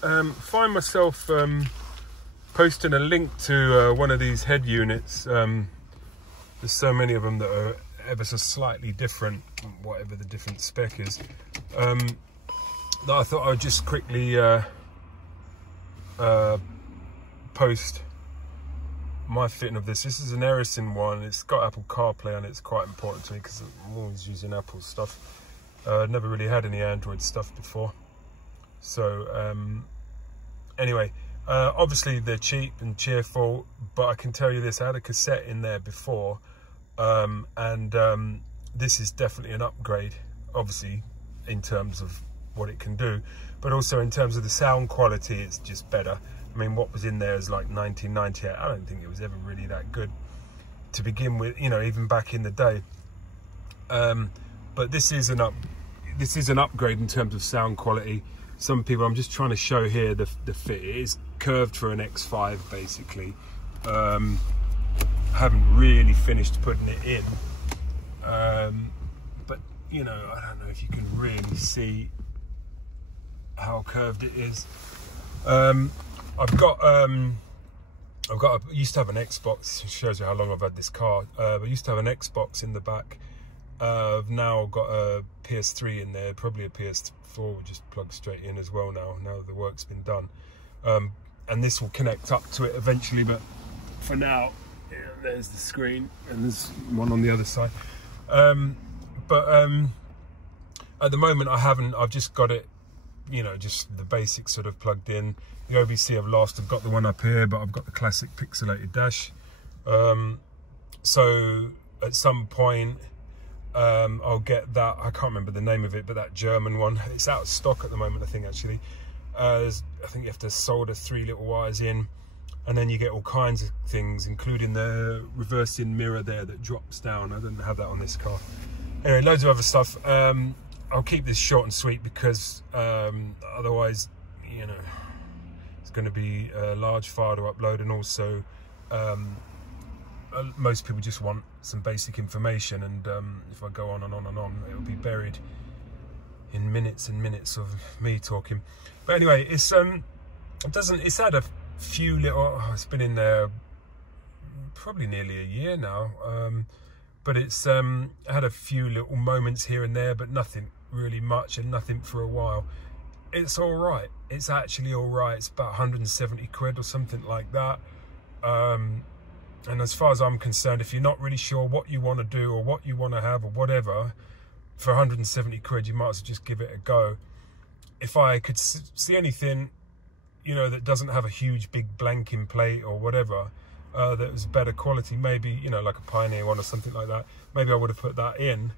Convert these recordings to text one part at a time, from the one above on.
find myself posting a link to one of these head units. There's so many of them that are ever so slightly different, whatever the different spec is, that I thought I would just quickly post my fitting of this. This is an Erisin one. It's got Apple CarPlay and it's quite important to me because I'm always using Apple stuff. Never really had any Android stuff before. So anyway, obviously they're cheap and cheerful, but I can tell you this, I had a cassette in there before, and this is definitely an upgrade, obviously in terms of what it can do, but also in terms of the sound quality, it's just better. I mean, what was in there is like 1998. I don't think it was ever really that good to begin with, you know, even back in the day. But this is an upgrade in terms of sound quality. Some people, I'm just trying to show here the fit. It is curved for an X5 basically. Haven't really finished putting it in, but you know, I don't know if you can really see how curved it is. I used to have an Xbox. It shows you how long I've had this car. I used to have an Xbox in the back. I've now got a PS3 in there, probably a PS4 will just plug straight in as well now the work's been done. And this will connect up to it eventually, but for now, yeah, there's the screen and there's one on the other side. At the moment I've just got it, you know, just the basic sort of plugged in. The OBC I've lost, I've got the one up here, but I've got the classic pixelated dash. So at some point, I'll get that, I can't remember the name of it, but that German one, it's out of stock at the moment, I think actually. I think you have to solder 3 little wires in, and then you get all kinds of things, including the reversing mirror there that drops down. I don't have that on this car. Anyway, loads of other stuff. I'll keep this short and sweet because otherwise, you know, it's going to be a large file to upload, and also most people just want some basic information, and if I go on and on and on, it'll be buried in minutes and minutes of me talking. But anyway, it's had a few little, it's been in there probably nearly a year now, but it's had a few little moments here and there, but nothing really much and nothing for a while. It's all right. It's actually all right. It's about 170 quid or something like that. And as far as I'm concerned, if you're not really sure what you want to do or what you want to have or whatever, for 170 quid, you might as well just give it a go. If I could see anything, you know, that doesn't have a huge big blanking plate or whatever, that was better quality, maybe, you know, like a Pioneer one or something like that, maybe I would have put that in.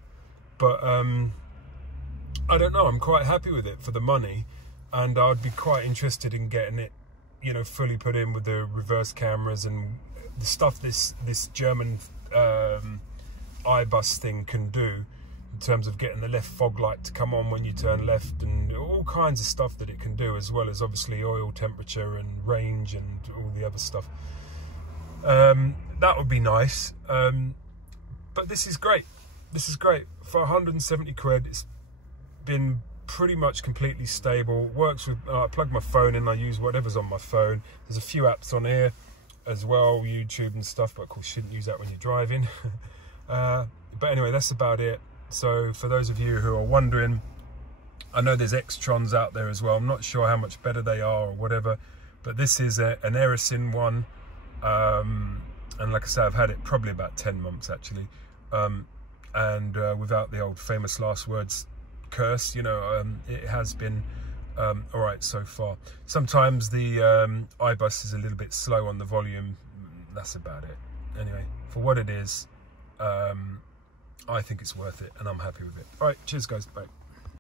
But I don't know, I'm quite happy with it for the money, and I'd be quite interested in getting it, you know, fully put in with the reverse cameras and the stuff this German iBus thing can do, in terms of getting the left fog light to come on when you turn left, and all kinds of stuff that it can do, as well as obviously oil temperature and range and all the other stuff. That would be nice. But this is great. This is great. For 170 quid, it's been pretty much completely stable. Works with, I plug my phone in, I use whatever's on my phone. There's a few apps on here as well, YouTube and stuff, but of course you shouldn't use that when you're driving. But anyway, that's about it. So for those of you who are wondering, I know there's Xtrons out there as well. I'm not sure how much better they are or whatever, but this is an Erisin one. And like I say, I've had it probably about 10 months actually. And without the old famous last words curse, you know, it has been all right so far. Sometimes the iBus is a little bit slow on the volume. That's about it. Anyway, for what it is, I think it's worth it, and I'm happy with it. All right, cheers guys, bye.